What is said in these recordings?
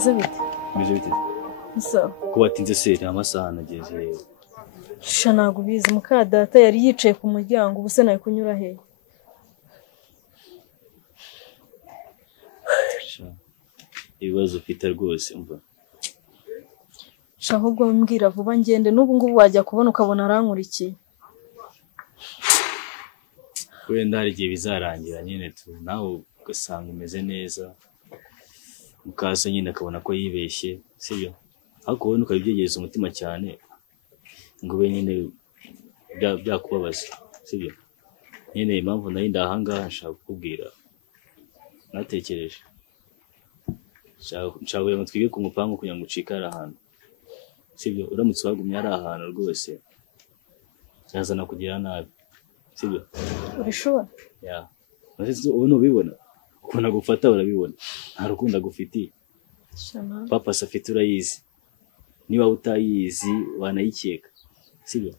Meze bite? Meze bite? So. Ko watinze se amasaha nageze. Sha ntago bizi muka data yari yicaye ku muryango ubuse naye kunyura he. Ibibazo ufite rwose umva. Sha ahubwo mbwira vuba ngende n'ubu ngubu wajya kubona ukabona arankurikiye. Wenda hari igihe bizarangira nyine tu nawe ugasanga umeze neza. Mukaso nyine akabona ko yibeshye sibyo. Ariko wowe ukabyegereza umutima cyane ngo be nyine byakubabaza sibyo. Nyine impamvu nari ndahanga nshaka kukubwira natekereje nshaka ngo twige ku mupango kugira ngo ucikare ahantu sibyo. Uramutse wagumye ari ahantu rwose cyazana kugira nabi sibyo. Urishobora? Ya nase ubu nubibona ukunda gufata urabibona nta rukundo agufitiye. Papa safite urayizi niba utayizi wanayikeka sibyo.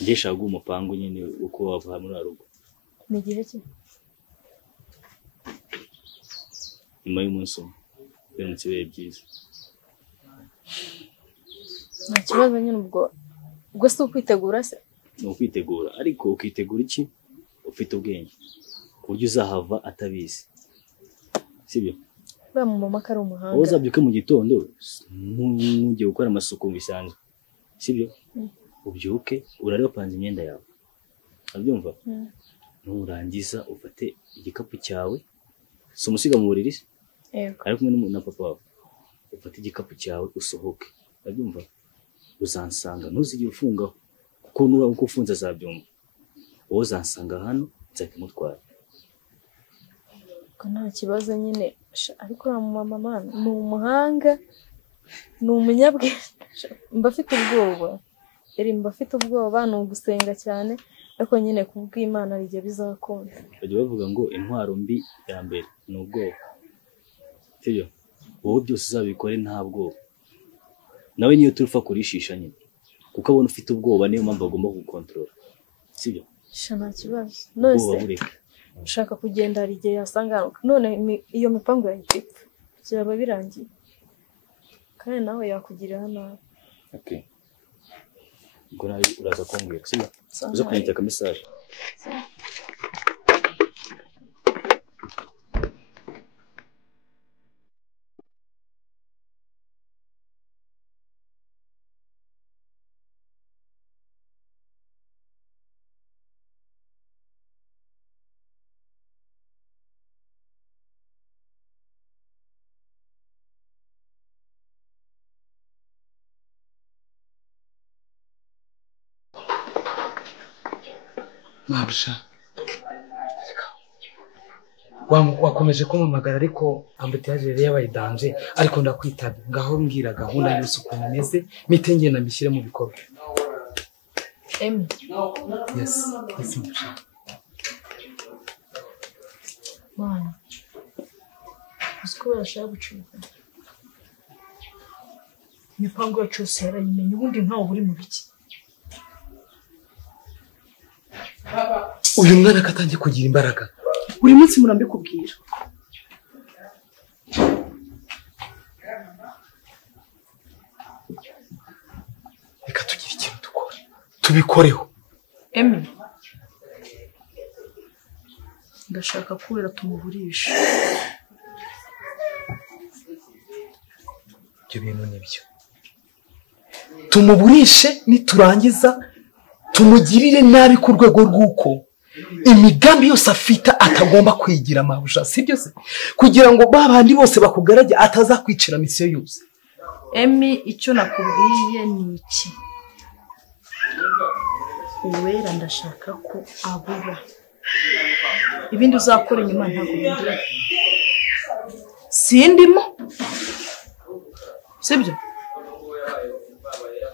Nje shagu umupango nyine uko wava muri arugo ni gihe ki nyuma y'umunsi biramutse bibe byiza. Nta kibazo nyine ubwo se ukwitegura se ni ukwitegura ariko ukitegura iki ufite ubwenge ku buryo uzahava atabizi sibyo. ba mu mama kari umuhanga uzabyuke mu gitondo nujye gukora amasuku bisanzwe sibyo. Ubyuke urare wapanze imyenda yawe abyumva. Nurangiza ufate igikapu cyawe so musiga mu buriri ari kumwe na papa wawe. Ufate igikapu cyawe usohoke abyumva. Uzansanga ntuzigire ufungaho kuko nuba uko ufunze azabyumva. Wowe uzansanga hano nzakimutwara ko nta kibazo nyine. Ariko mu mama ni umuhanga ni umunyabwenge. Mbafite ubwoba mbafite ubwoba ni ugusenga cyane ariko nyine kubw'Imana rije bizakunda. Bajye bavuga ngo intwaro mbi ya mbere ni ubwoba sibyo. Wowe byose uzabikore nta bwoba nawe niyo turufa kurishisha nyine kuko abona ufite ubwoba niyo mpamvu agomba kukontrola sibyo. Sha nta kibazo nose ushaka kugenda hari igihe yasanga none iyo mipango yahitse cyaba birangiye kandi nawe yakugirira nabi. Okay ubwo nawe uraza kumbwira sibyo. Uza kunyita ka message. Mabusha wakomeje kumpamagara ariko ambutiyaje yari yabayidanje ariko ndakwitabye ngaho mbwira gahunda yose ukuntu imeze mitenge na mishyire mu bikorwa. Yes Mwana usko urashaka gucuka imipango yacu yose yarayimenye ubundi ntawe buri mu biki. Uyu mwana katangiye kugira imbaraga buri munsi murambe kubwira. Reka tugira ikintu dukora tubikoreho. Ndashaka kubera tumuburisha. Ibyo bintu nibyo tumuburishe niturangiza tumugirire nabi ku rwego rw'uko imigambi yose afite atagomba kwigira Mabusha sibyo se kugira ngo babandi bose bakugarage atazakwicira misiyo yose. Icyo nakubwiye ni iki uwera ndashaka ko abura ibindi uzakora inyuma ntabwo bindira sindimo sibyo.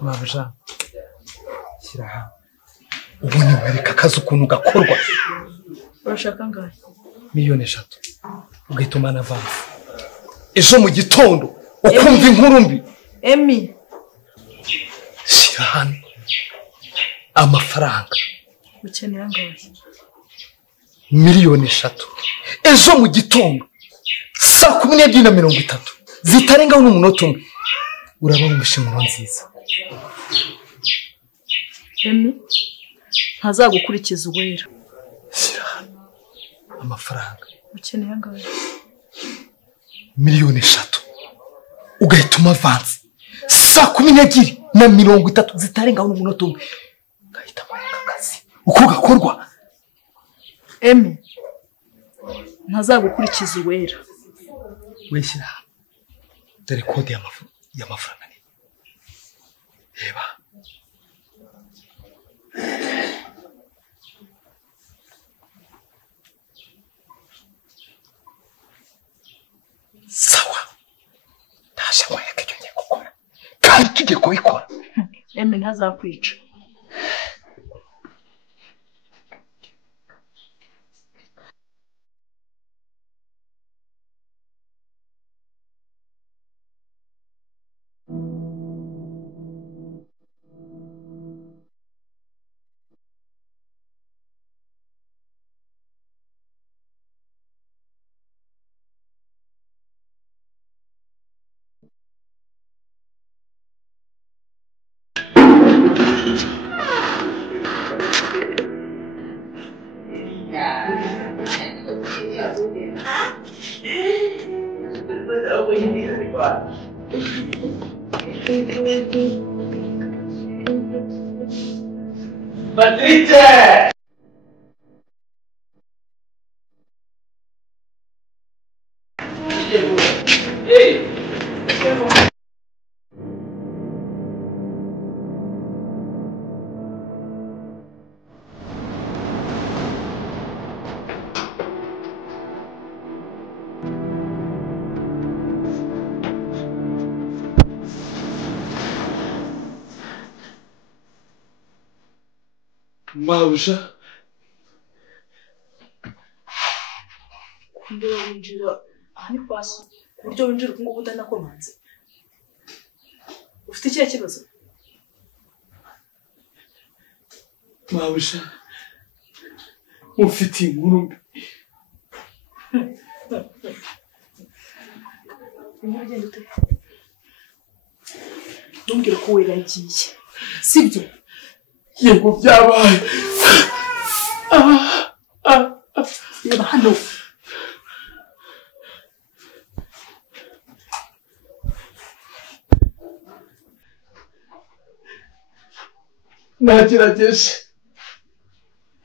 Mabusha shyira ubu niwereka akazi ukuntu gakorwa. Urashaka ngahe? 3,000,000 ugahituma na vansi ejo mu gitondo ukumva inkuru mbi. Shyira hano amafaranga ukeneye ngahe? 3,000,000 ejo mu gitondo 12:30 zitarengaho n'umunota umwe uraba wumvishe inkuru nziza. Emi ntazagukurikiza uwera. Shyira amafaranga Ukeneye angahe? 3,000,000 ugahita umavanze 12:30 zitarengaho n'umunota umwe ugahita amanuka akazi uko gakorwa. Emi ntazagukurikiza uwera. Wishyira dore kode y'amafaranga ni reba. Sawa ntasha wayake cyo ngiye gukora kandi tugiye kubikora. Emi ntazakwica. Patricia! Hey! Mausha. Ndio winjira hani kwasi. Buryo winjira kungo budanakomanze. Ufite ikihe kibazo? Mausha. Ufite inkuru mbi. Umugende ute? Ntumbwire ko wera yagiye. Sibyo? Yego byabaye. Reba hano. Nagerageje.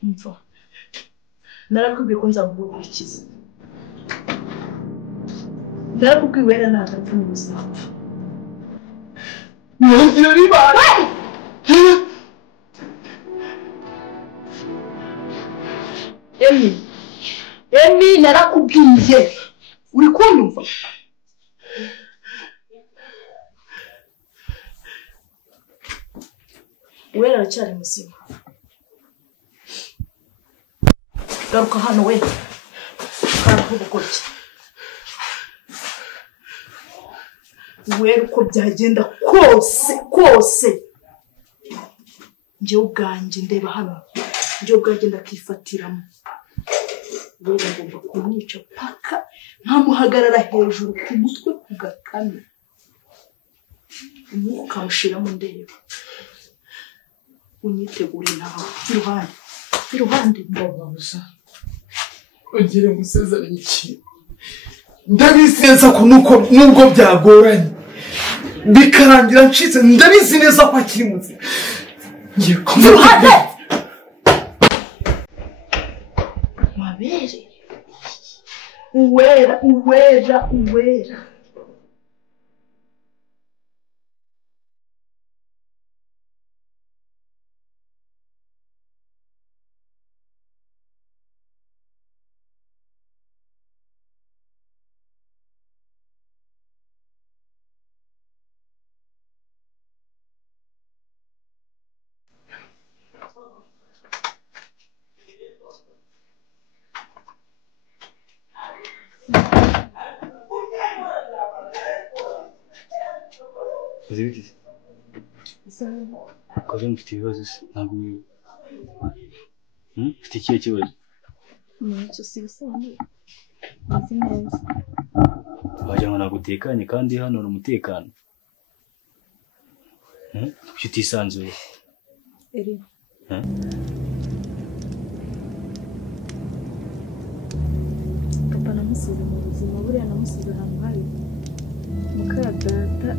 Mva. Narakubwiye ko nzamugukurikiza. Narakubwiye wera ntagapfa mu buzima. Ngira ribaye. Emi narakubwiye. Uri kunyumva? Wera aracyari muzima. Garuka hano we. Garuka ubugoke. Wera uko byagenda kose. Njye ubwanjye ndeba hano. Njye ubwanjye ndakifatiramo. Wera ngomba kumwica paka nkamuhagarara hejuru ku mutwe ku gakame. Umwuka ushiramo ndeba. Unyitegure nawe. Iruhande Mausha. Ugire musezeranye iki? Ndabizi neza ko nubwo byagoranye bikarangira ncitse, ndabizi neza ko akiri muzima. Ngiye iruhande. Mabere. Uwera. Uzibiki? Koze mfite ibibazo ntabwo mfite ikihe kibazo? Nicyo si bisobanura. Nzi neza. Wagira ngo ntabwo utekanye kandi hano hari umutekano. Kuki utisanzuye? eri papa namusize mu buzima buriya namusize ahantu habi muka data